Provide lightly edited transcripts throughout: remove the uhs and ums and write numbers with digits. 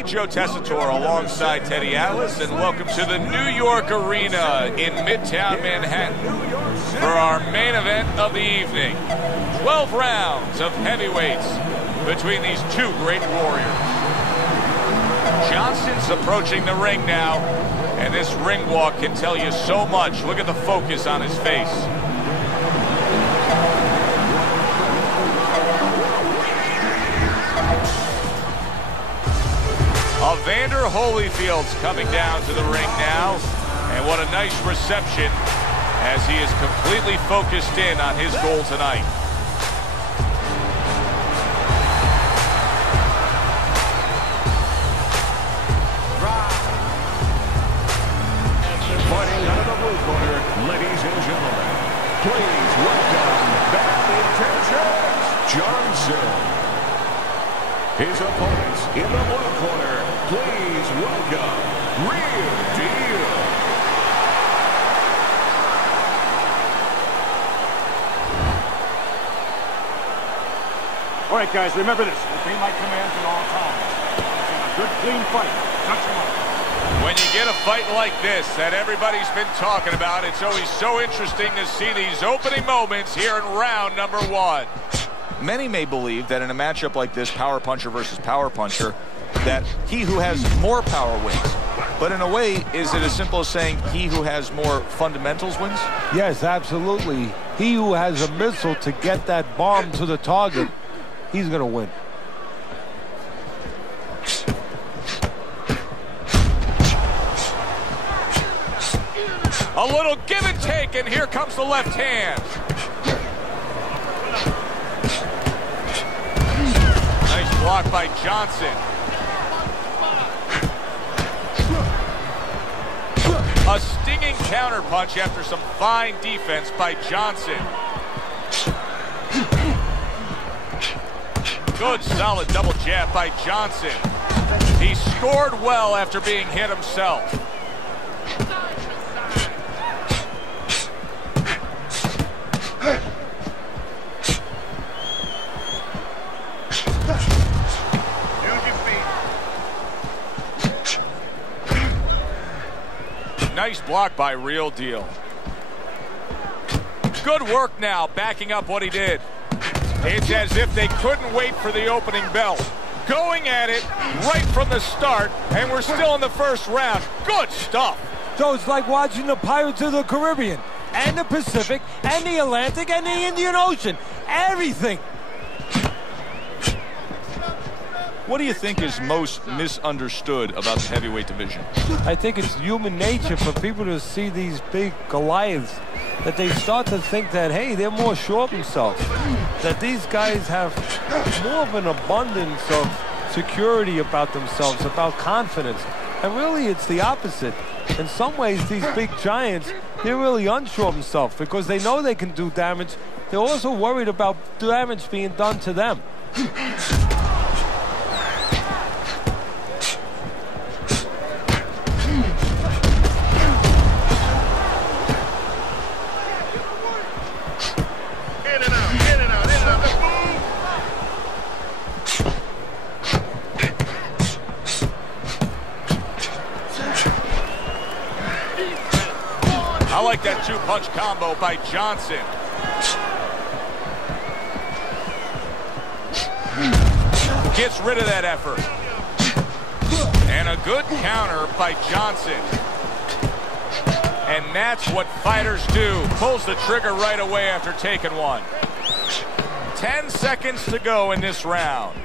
everybody. Joe Tessitore alongside Teddy Atlas, and welcome to the New York Arena in Midtown Manhattan for our main event of the evening. 12 rounds of heavyweights between these two great warriors. Johnson's approaching the ring now, and this ring walk can tell you so much. Look at the focus on his face. Evander Holyfield's coming down to the ring now, and what a nice reception as he is completely focused in on his goal tonight. Fighting out of the blue corner, ladies and gentlemen, please welcome Bad Intentions Johnson. His opponents in the blue corner, please welcome Real Deal. All right, guys, remember this. Obey my commands at all times. It's a good, clean fight. Touch him up. When you get a fight like this that everybody's been talking about, it's always so interesting to see these opening moments here in round number 1. Many may believe that in a matchup like this, power puncher versus power puncher, that he who has more power wins. But in a way, is it as simple as saying he who has more fundamentals wins? Yes, absolutely. He who has a missile to get that bomb to the target, he's going to win. A little give and take, and here comes the left hand. Nice block by Johnson. A stinging counter punch after some fine defense by Johnson. Good solid double jab by Johnson. He scored well after being hit himself. Nice block by Real Deal. Good work now, backing up what he did. It's as if they couldn't wait for the opening bell. Going at it right from the start, and we're still in the first round. Good stuff. So it's like watching the Pirates of the Caribbean, and the Pacific, and the Atlantic, and the Indian Ocean. Everything. What do you think is most misunderstood about the heavyweight division? I think it's human nature for people to see these big Goliaths, that they start to think that, hey, they're more sure of themselves, that these guys have more of an abundance of security about themselves, about confidence. And really, it's the opposite. In some ways, these big giants, they're really unsure of themselves because they know they can do damage. They're also worried about damage being done to them. I like that two-punch combo by Johnson. Gets rid of that effort. And a good counter by Johnson. And that's what fighters do. Pulls the trigger right away after taking one. 10 seconds to go in this round.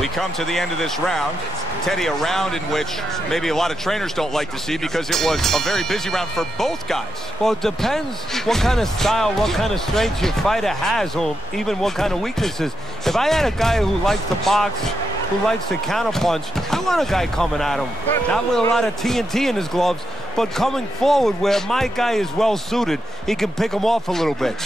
We come to the end of this round. Teddy, a round in which maybe a lot of trainers don't like to see because it was a very busy round for both guys. Well, it depends what kind of style, what kind of strength your fighter has, or even what kind of weaknesses. If I had a guy who likes to box, who likes to counterpunch, I want a guy coming at him. Not with a lot of TNT in his gloves, but coming forward where my guy is well suited. He can pick him off a little bit.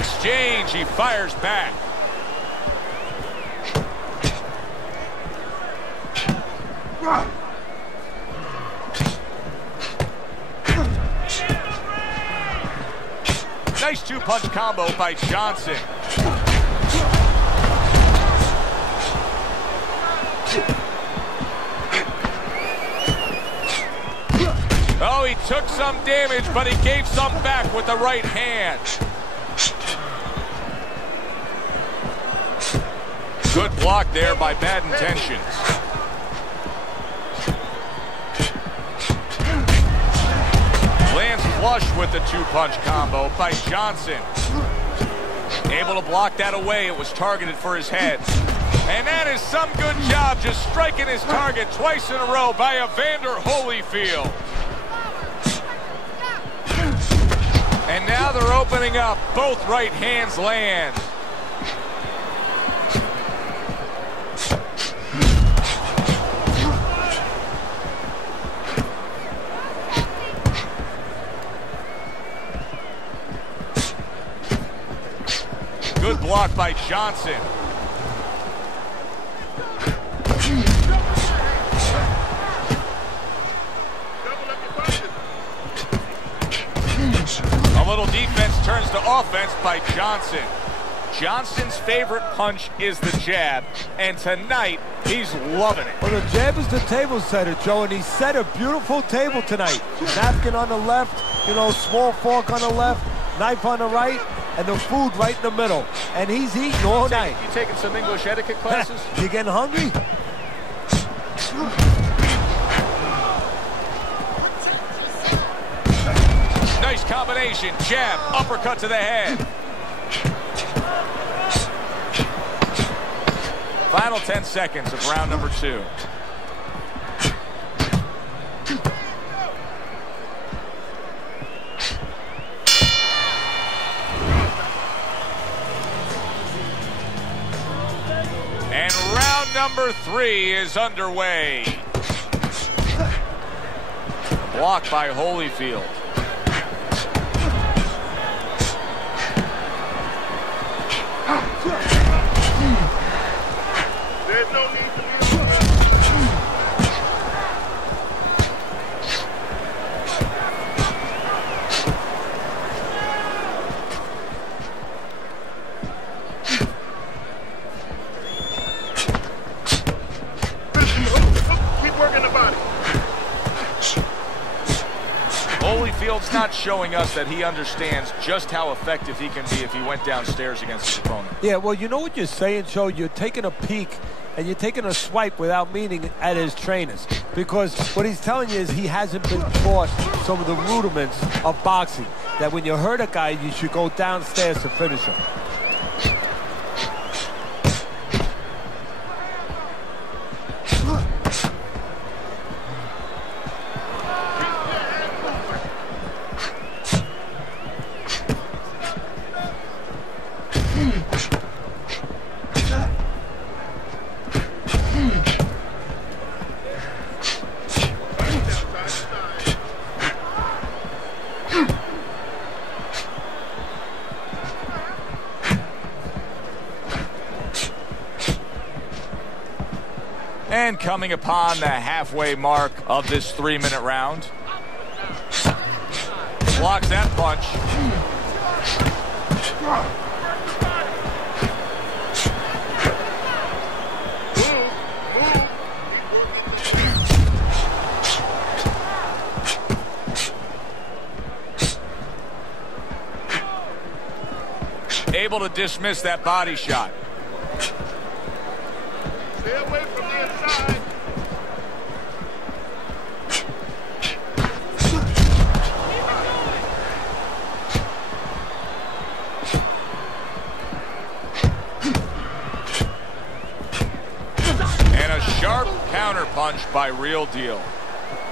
exchange. He fires back. Nice two-punch combo by Johnson. Oh, he took some damage, but he gave some back with the right hand. Good block there by Bad Intentions. Lands flush with the two-punch combo by Johnson. Able to block that away. It was targeted for his head. And that is some good job just striking his target twice in a row by Evander Holyfield. And now they're opening up. Both right hands land. Good block by Johnson. A little defense turns to offense by Johnson. Johnson's favorite punch is the jab, and tonight he's loving it. Well, the jab is the table setter, Joe, and he set a beautiful table tonight. Napkin on the left, you know, small fork on the left, knife on the right, and the food right in the middle. And he's eating all night. You taking some English etiquette classes? You getting hungry? Nice combination. Jab, uppercut to the head. Final 10 seconds of round number 2. And round number 3 is underway. Blocked by Holyfield. There's no need to keep working the body. Holyfield's not showing us that he understands just how effective he can be if he went downstairs against his opponent. Yeah, well, you know what you're saying, Joe? You're taking a peek and you're taking a swipe without meaning at his trainers. Because what he's telling you is he hasn't been taught some of the rudiments of boxing. That when you hurt a guy, you should go downstairs to finish him. And coming upon the halfway mark of this 3-minute round. Blocks that punch. Able to dismiss that body shot. Stay away from the inside. And a sharp counter punch by Real Deal.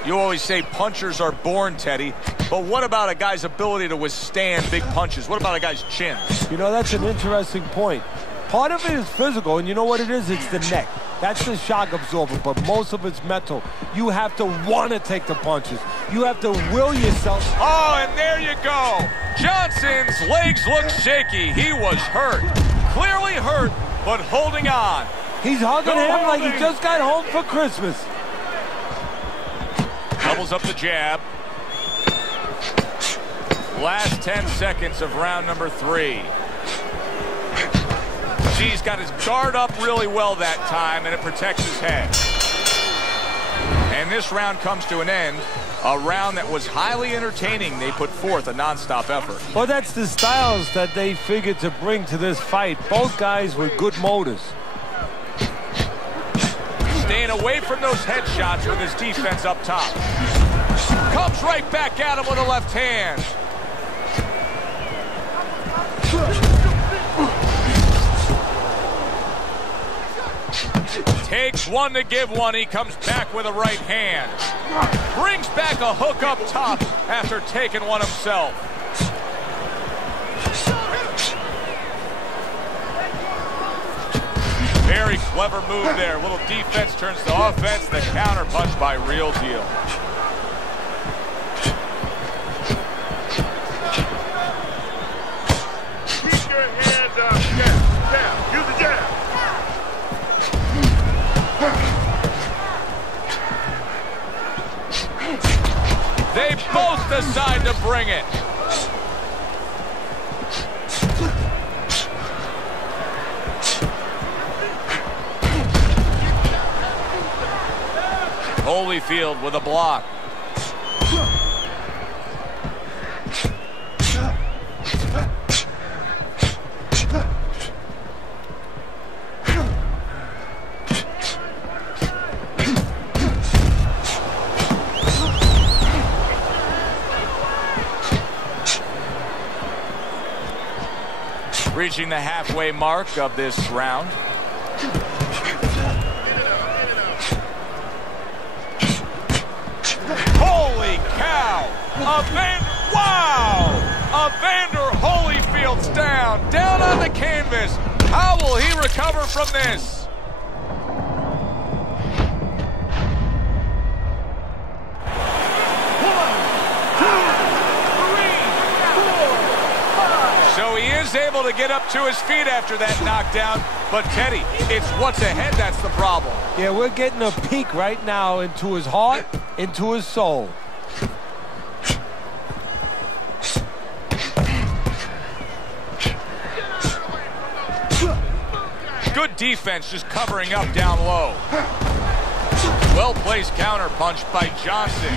You always say punchers are born, Teddy, but what about a guy's ability to withstand big punches? What about a guy's chin? You know, that's an interesting point. Part of it is physical, and you know what it is? It's the neck. That's the shock absorber, but most of it's mental. You have to want to take the punches. You have to will yourself. Oh, and there you go. Johnson's legs look shaky. He was hurt. Clearly hurt, but holding on. He's hugging him like he just got home for Christmas. Doubles up the jab. Last 10 seconds of round number 3. He's got his guard up really well that time, and it protects his head. And this round comes to an end. A round that was highly entertaining. They put forth a non-stop effort. Well, that's the styles that they figured to bring to this fight. Both guys with good motors. Staying away from those headshots with his defense up top. Comes right back at him with a left hand. Takes one to give one. He comes back with a right hand. Brings back a hook up top after taking one himself. Very clever move there. A little defense turns to offense. The counter punch by Real Deal. Keep your hands up. Jab, jab. Use the jab. They both decide to bring it. Holyfield with a block. Reaching the halfway mark of this round. Holy cow! Evander Holyfield's down on the canvas. How will he recover from this? So he is able to get up to his feet after that knockdown. But, Teddy, it's what's ahead that's the problem. Yeah, we're getting a peek right now into his heart, into his soul. Good defense just covering up down low. Well-placed counter punch by Johnson.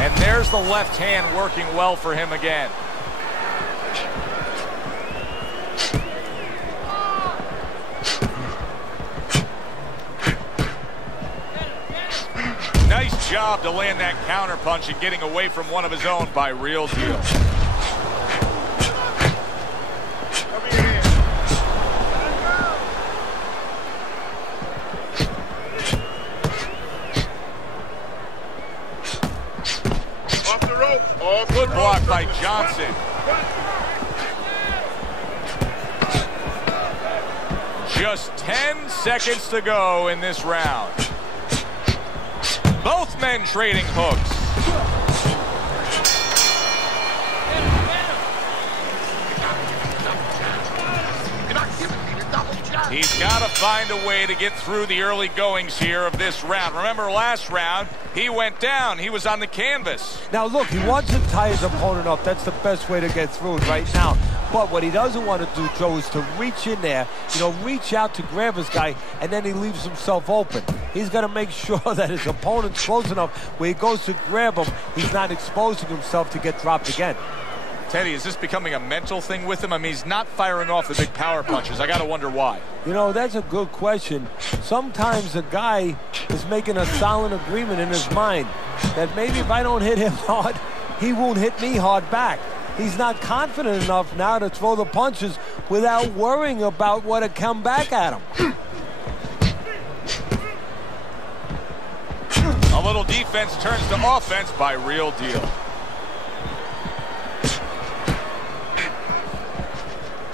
And there's the left hand working well for him again. Nice job to land that counter punch and getting away from one of his own by Real Deal. Off the rope. Good block by Johnson. Just 10 seconds to go in this round. Both men trading hooks. He's got to find a way to get through the early goings here of this round. Remember last round, he went down. He was on the canvas. Now, look, he wants to tie his opponent up. That's the best way to get through it right now. But what he doesn't want to do, Joe, is to reach in there, reach out to grab his guy, and then he leaves himself open. He's got to make sure that his opponent's close enough where he goes to grab him, he's not exposing himself to get dropped again. Teddy, is this becoming a mental thing with him? I mean, he's not firing off the big power punches. I got to wonder why. That's a good question. Sometimes a guy is making a silent agreement in his mind that maybe if I don't hit him hard, he won't hit me hard back. He's not confident enough now to throw the punches without worrying about what would come back at him. A little defense turns to offense by Real Deal.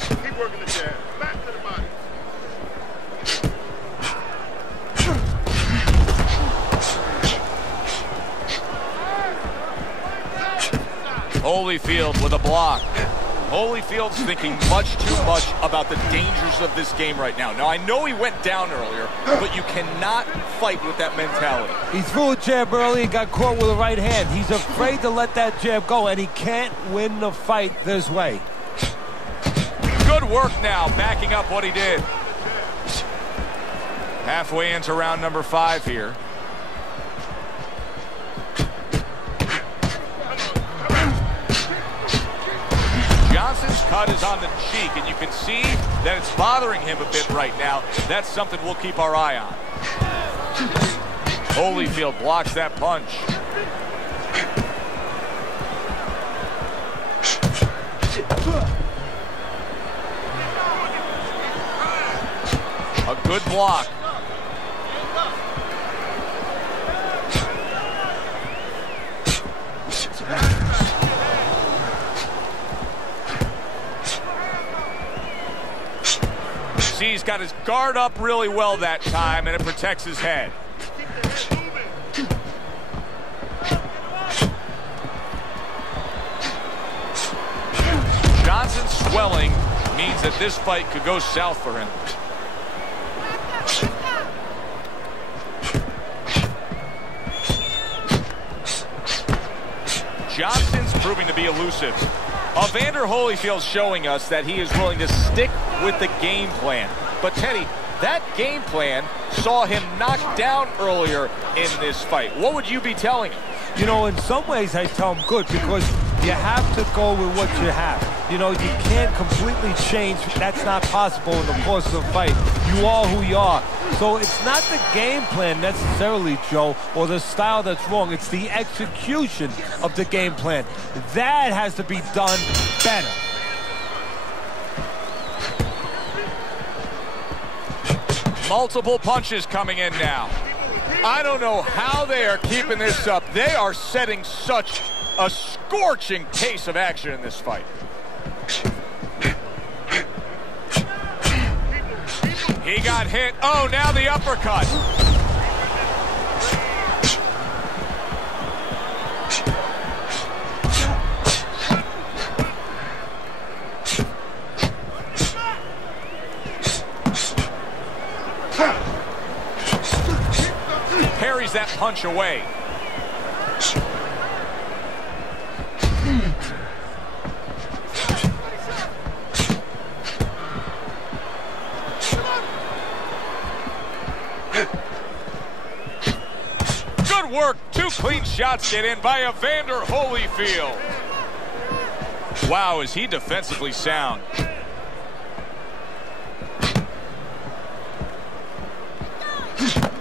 Keep working the jab. Back to the body. Holyfield with a block. Holyfield's thinking much too much about the dangers of this game right now. Now, I know he went down earlier, but you cannot fight with that mentality. He threw a jab early and got caught with a right hand. He's afraid to let that jab go, and he can't win the fight this way. Good work now, backing up what he did. Halfway into round number 5 here. Johnson's cut is on the cheek, and you can see that it's bothering him a bit right now. That's something we'll keep our eye on. Holyfield blocks that punch. A good block. See, he's got his guard up really well that time, and it protects his head. Johnson's swelling means that this fight could go south for him. Johnson's proving to be elusive. Evander Holyfield's showing us that he is willing to stick with the game plan. But Teddy, that game plan saw him knocked down earlier in this fight. What would you be telling him? You know, in some ways I tell him good, because you have to go with what you have. You know, you can't completely change. That's not possible in the course of the fight. You are who you are. So it's not the game plan necessarily, Joe, or the style that's wrong. It's the execution of the game plan. That has to be done better. Multiple punches coming in now. I don't know how they are keeping this up. They are setting such a scorching pace of action in this fight. He got hit. Oh, now the uppercut. Parries that punch away. Good work. 2 clean shots get in by Evander Holyfield. Wow, is he defensively sound.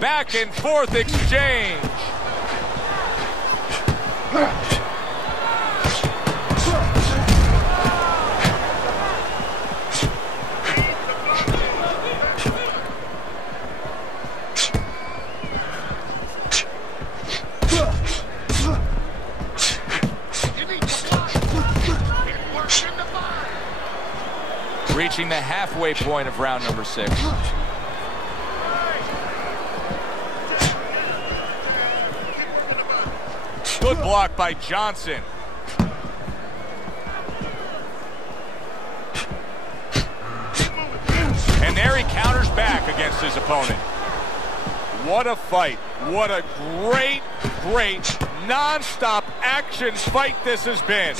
Back and forth exchange. Reaching the halfway point of round number 6. Good block by Johnson. And there he counters back against his opponent. What a fight. What a great, great, non-stop action fight this has been.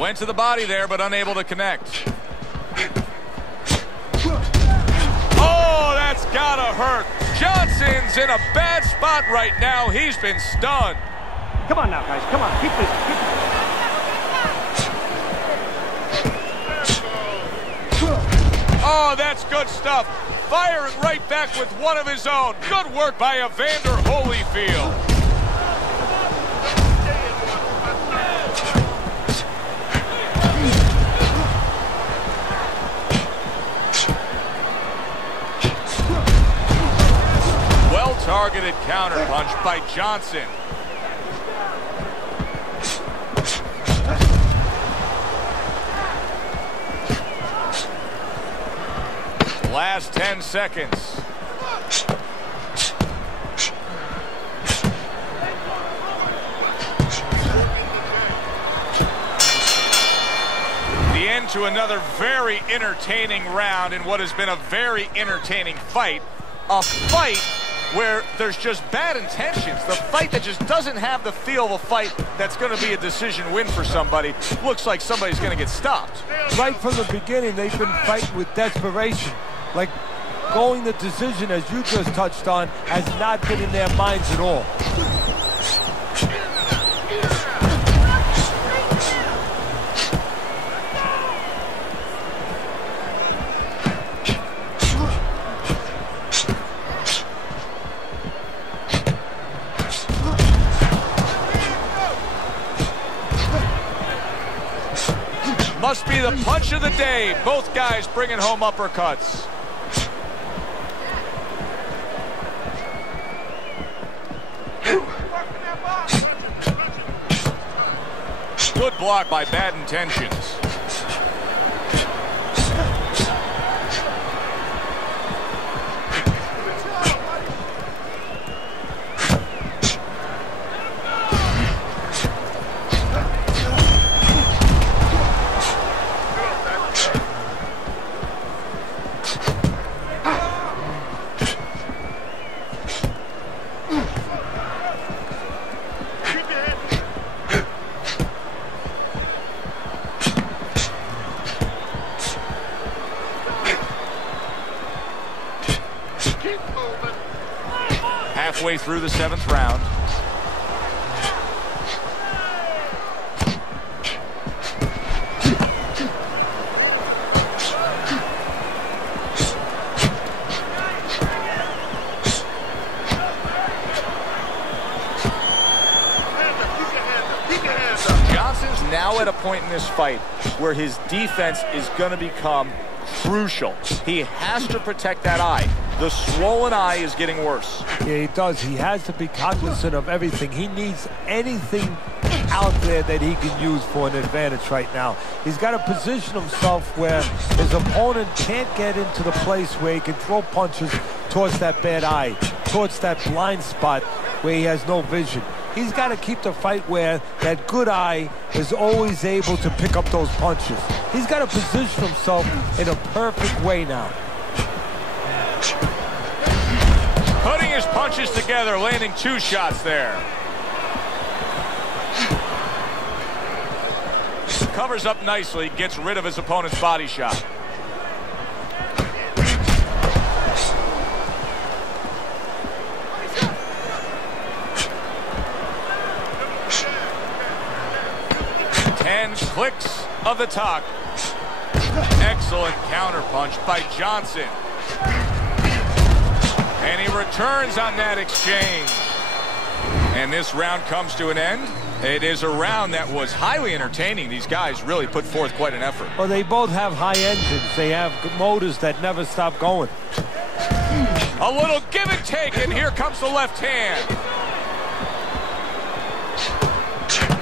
Went to the body there, but unable to connect. Oh, that's gotta hurt. Johnson's in a bad spot right now. He's been stunned. Come on now, guys. Come on. Keep this. Oh, that's good stuff. Firing right back with one of his own. Good work by Evander Holyfield. Well-targeted counterpunch by Johnson. Last 10 seconds. into another very entertaining round in what has been a very entertaining fight. A fight where there's just bad intentions. The fight that just doesn't have the feel of a fight that's going to be a decision win for somebody. Looks like somebody's going to get stopped. Right from the beginning, they've been fighting with desperation. Like going the decision, as you just touched on, has not been in their minds at all. Must be the punch of the day. Both guys bringing home uppercuts. Good block by bad intentions. Halfway through the 7th round. Johnson's now at a point in this fight where his defense is going to become crucial. He has to protect that eye. The swollen eye is getting worse. Yeah, he does. He has to be cognizant of everything. He needs anything out there that he can use for an advantage right now. He's got to position himself where his opponent can't get into the place where he can throw punches towards that bad eye, towards that blind spot where he has no vision. He's got to keep the fight where that good eye is always able to pick up those punches. He's got to position himself in a perfect way now. Putting his punches together, landing 2 shots there. Covers up nicely, gets rid of his opponent's body shot. Clicks of the talk. Excellent counterpunch by Johnson. And he returns on that exchange. And this round comes to an end. It is a round that was highly entertaining. These guys really put forth quite an effort. Well, they both have high engines. They have motors that never stop going. A little give and take, and here comes the left hand.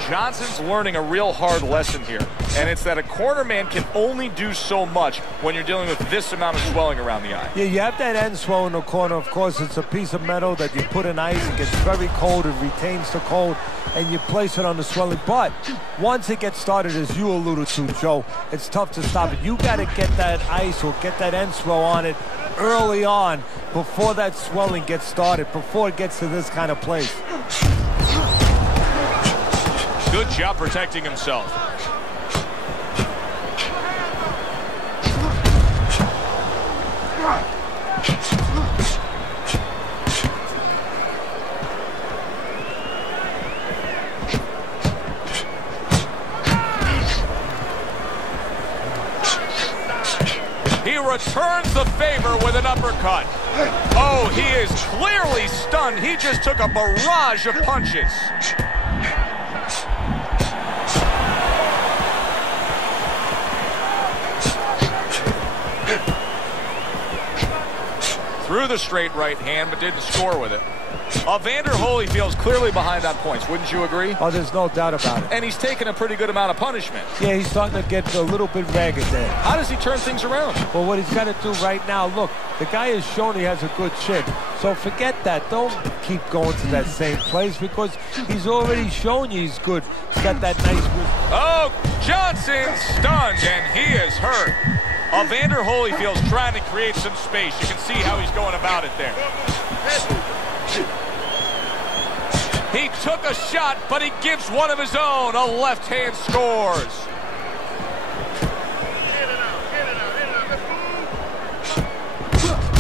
Johnson's learning a real hard lesson here, and it's that a corner man can only do so much when you're dealing with this amount of swelling around the eye. Yeah, you have that end swell in the corner. Of course, it's a piece of metal that you put in ice. It gets very cold. It retains the cold, and you place it on the swelling. But once it gets started, as you alluded to, Joe, it's tough to stop it. You got to get that ice or get that end swell on it early on before that swelling gets started, before it gets to this kind of place. Good job protecting himself. He returns the favor with an uppercut. Oh, he is clearly stunned. He just took a barrage of punches. Threw the straight right hand, but didn't score with it. Evander Holyfield's clearly behind on points. Wouldn't you agree? Oh, there's no doubt about it. And he's taken a pretty good amount of punishment. Yeah, he's starting to get a little bit ragged there. How does he turn things around? Well, what he's got to do right now, look, the guy has shown he has a good chin. So forget that. Don't keep going to that same place because he's already shown you he's good. He's got that nice wrist. Oh, Johnson stunned, and he is hurt. Evander Holyfield's trying to create some space. You can see how he's going about it there. He took a shot, but he gives one of his own. A left hand scores.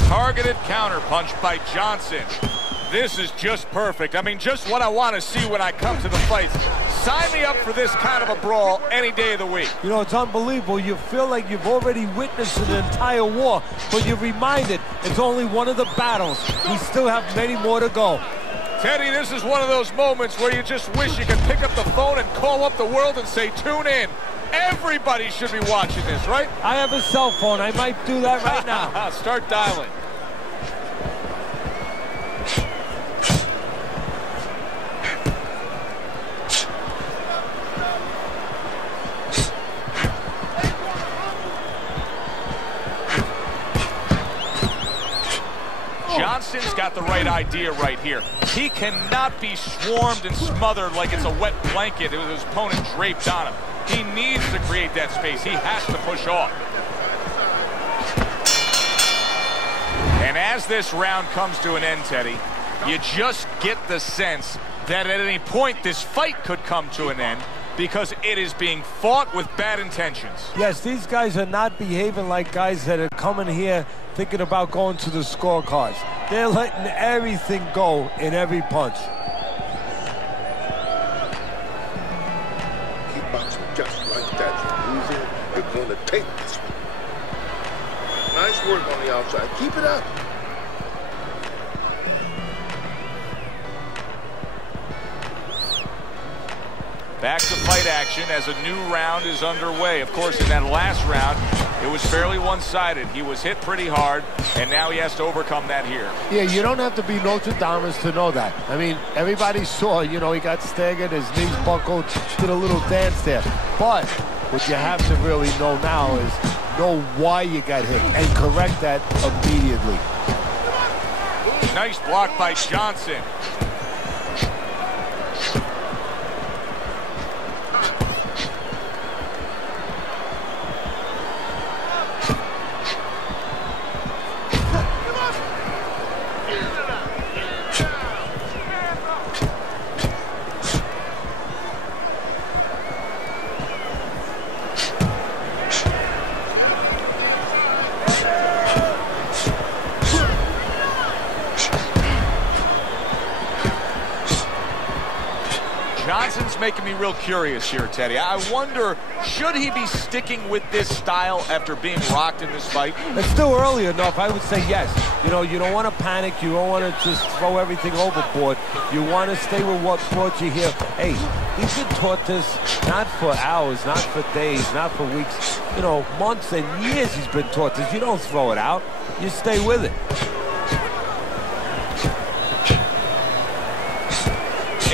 Targeted counter punch by Johnson. This is just perfect. I mean, just what I want to see when I come to the fights. Sign me up for this kind of a brawl any day of the week. You know, it's unbelievable. You feel like you've already witnessed an entire war, but you're reminded it's only one of the battles. We still have many more to go. Teddy, this is one of those moments where you just wish you could pick up the phone and call up the world and say, tune in. Everybody should be watching this, right? I have a cell phone. I might do that right now. Start dialing. Johnson's got the right idea right here. He cannot be swarmed and smothered like it's a wet blanket with his opponent draped on him. He needs to create that space. He has to push off. And as this round comes to an end, Teddy, you just get the sense that at any point this fight could come to an end because it is being fought with bad intentions. Yes, these guys are not behaving like guys that are coming here thinking about going to the scorecards. They're letting everything go in every punch. Keep boxing just like that. Losing, you're going to take this one. Nice work on the outside. Keep it up. Back to fight action as a new round is underway. Of course, in that last round, it was fairly one-sided. He was hit pretty hard, and now he has to overcome that here. Yeah, you don't have to be Nostradamus to know that. I mean, everybody saw, you know, he got staggered, his knees buckled, did a little dance there. But what you have to really know now is know why you got hit and correct that immediately. Nice block by Johnson. Johnson's making me real curious here, Teddy. I wonder, should he be sticking with this style after being rocked in this fight? It's still early enough. I would say yes. You know, you don't want to panic. You don't want to just throw everything overboard. You want to stay with what brought you here. Hey, he's been taught this not for hours, not for days, not for weeks. You know, months and years he's been taught this. You don't throw it out. You stay with it.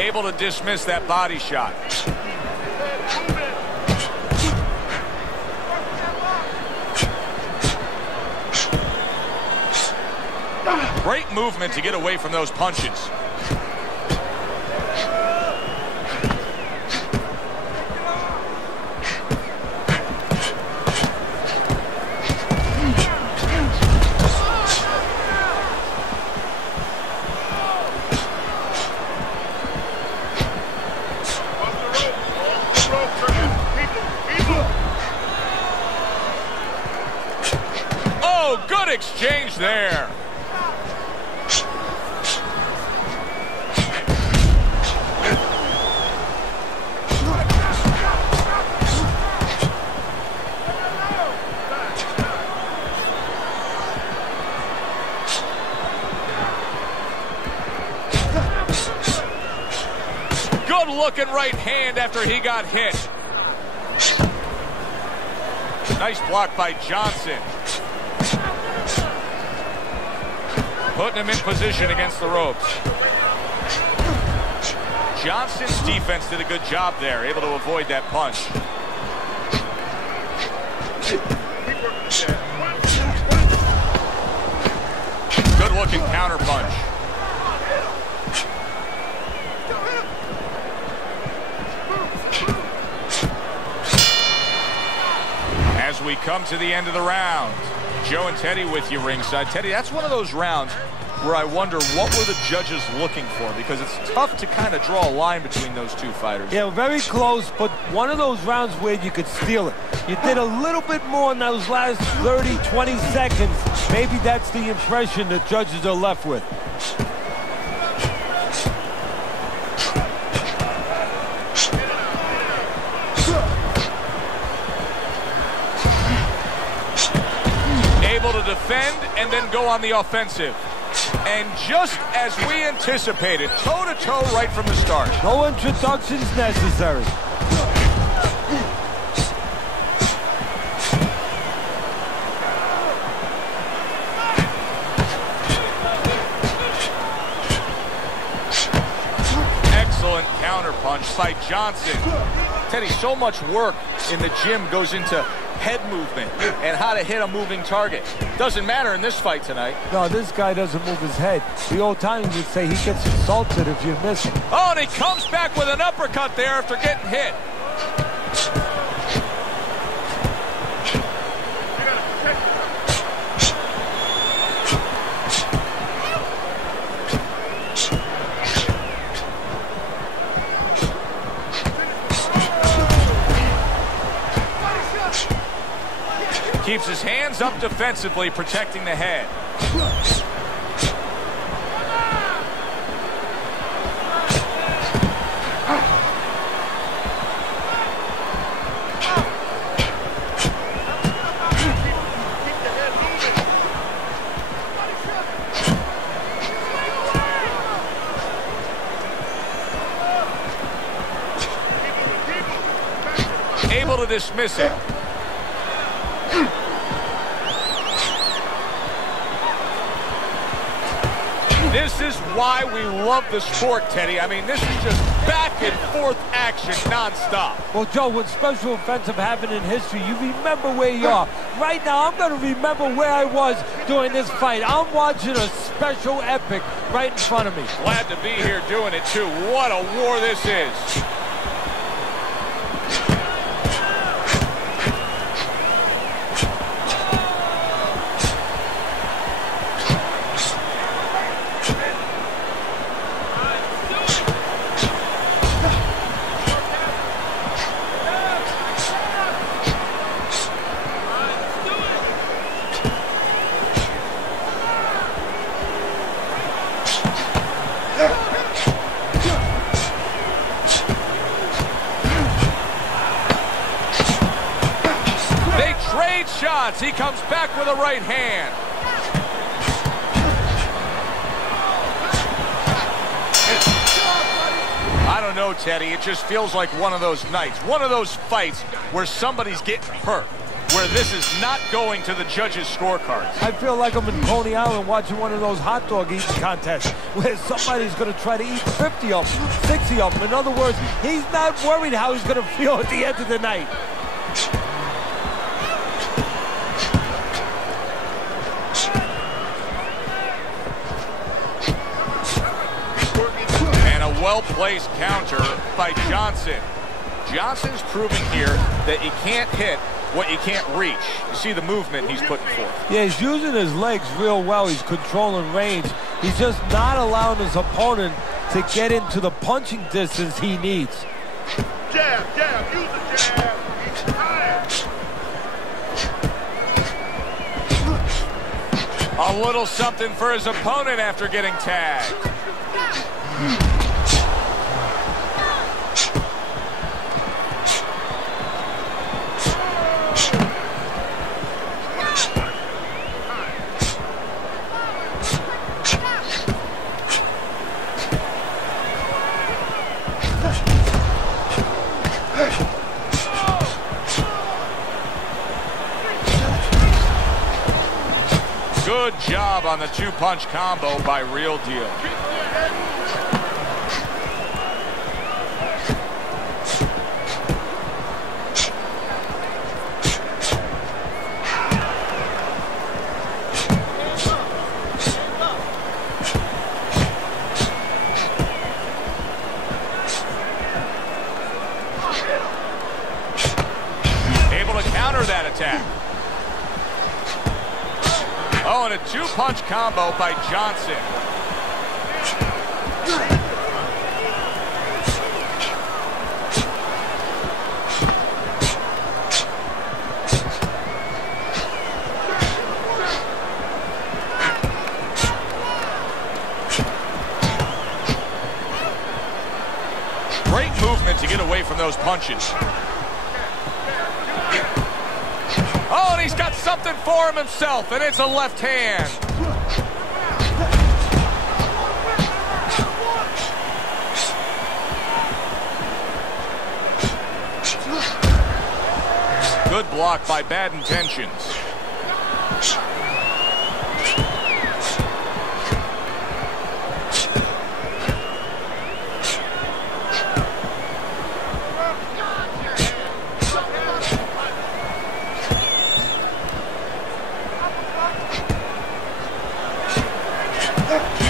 Able to dismiss that body shot. Great movement to get away from those punches. Oh, good exchange there. Good looking right hand after he got hit. Nice block by Johnson. Putting him in position against the ropes. Johnson's defense did a good job there, able to avoid that punch. Good looking counter punch. As we come to the end of the round, Joe and Teddy with you ringside. Teddy, that's one of those rounds where I wonder what were the judges looking for, because it's tough to kind of draw a line between those two fighters. Yeah, very close, but one of those rounds where you could steal it. You did a little bit more in those last 30, 20 seconds. Maybe that's the impression the judges are left with. Able to defend and then go on the offensive. And just as we anticipated, toe-to-toe right from the start. No introductions necessary. Excellent counterpunch by Johnson. Teddy, so much work in the gym goes into head movement and how to hit a moving target. Doesn't matter in this fight tonight. No, this guy doesn't move his head. The old timers would say he gets insulted if you miss him. Oh, and he comes back with an uppercut there after getting hit. Keeps his hands up defensively, protecting the head. Able to dismiss it. This is why we love the sport, Teddy. I mean, this is just back and forth action nonstop. Well, Joe, with special events have happened in history, you remember where you are. Right now, I'm going to remember where I was during this fight. I'm watching a special epic right in front of me. Glad to be here doing it, too. What a war this is. Shots. He comes back with a right hand. I don't know, Teddy. It just feels like one of those nights, one of those fights where somebody's getting hurt, where this is not going to the judges' scorecards. I feel like I'm in Coney Island watching one of those hot dog eating contests where somebody's going to try to eat 50 of them, 60 of them. In other words, he's not worried how he's going to feel at the end of the night. Well-placed counter by Johnson. Johnson's proving here that you can't hit what you can't reach. You see the movement he's putting forth. Yeah, he's using his legs real well. He's controlling range. He's just not allowing his opponent to get into the punching distance he needs. Jab, jab, use the jab. He's tired. A little something for his opponent after getting tagged. Good job on the two-punch combo by Real Deal. Able to counter that attack. Oh, and a two-punch combo by Johnson. Great movement to get away from those punches. Oh, and he's got something for him himself, and it's a left hand. Good block by Bad Intentions.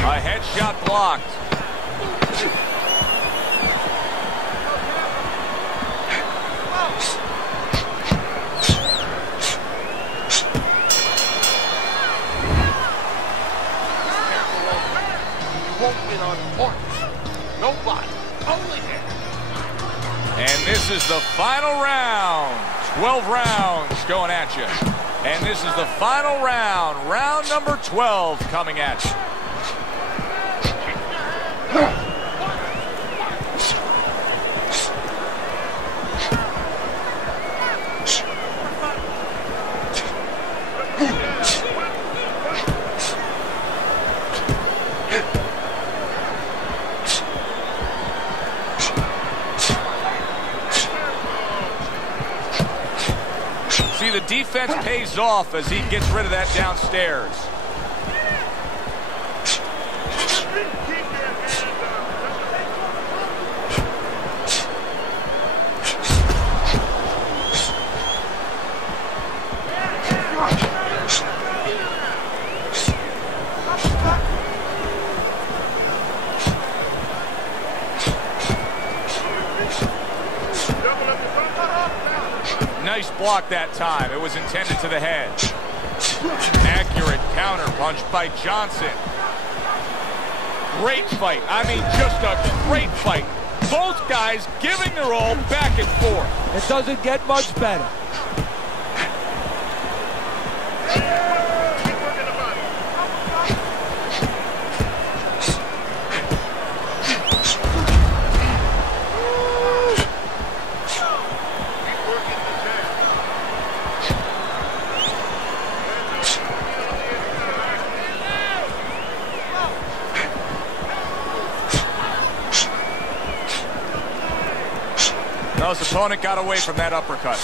A headshot blocked. Won't win on points. Nobody. Only him. And this is the final round. 12 rounds going at you. And this is the final round. Round number 12 coming at you. See, the defense pays off as he gets rid of that downstairs. Nice block that time. It was intended to the head. Accurate counter punch by Johnson. Great fight. I mean, just a great fight. Both guys giving their all back and forth. It doesn't get much better. No, his opponent got away from that uppercut.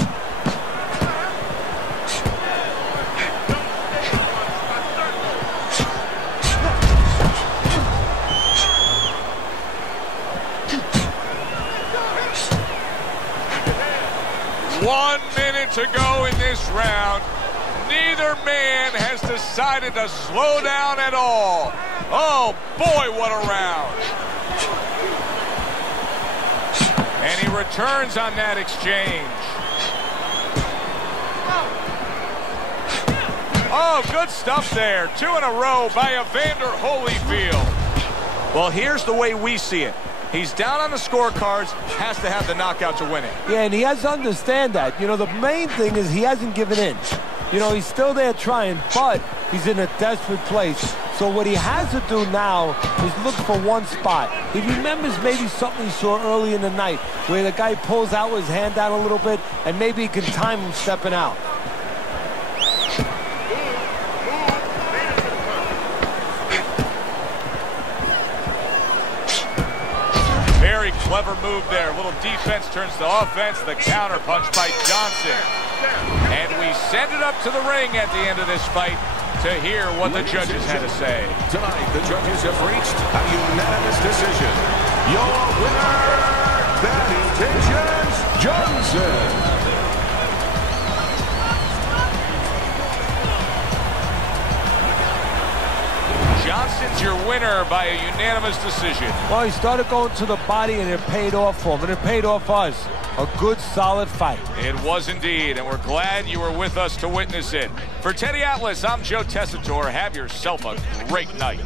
One minute to go in this round. Neither man has decided to slow down at all. Oh, boy, what a round. And he returns on that exchange. Oh, good stuff there. 2 in a row by Evander Holyfield. Well, here's the way we see it. He's down on the scorecards, has to have the knockout to win it. Yeah, and he has to understand that. You know, the main thing is he hasn't given in. You know, he's still there trying, but he's in a desperate place. So what he has to do now is look for one spot. He remembers maybe something he saw early in the night where the guy pulls out his hand down a little bit and maybe he can time him stepping out. Very clever move there. A little defense turns to offense. The counter punch by Johnson. And we send it up to the ring at the end of this fight. to hear what the judges had to say. Tonight, the judges have reached a unanimous decision. Your winner, that is Johnson. Johnson's your winner by a unanimous decision. Well, he started going to the body, and it paid off for him, and it paid off us. A good, solid fight. It was indeed, and we're glad you were with us to witness it. For Teddy Atlas, I'm Joe Tessitore. Have yourself a great night.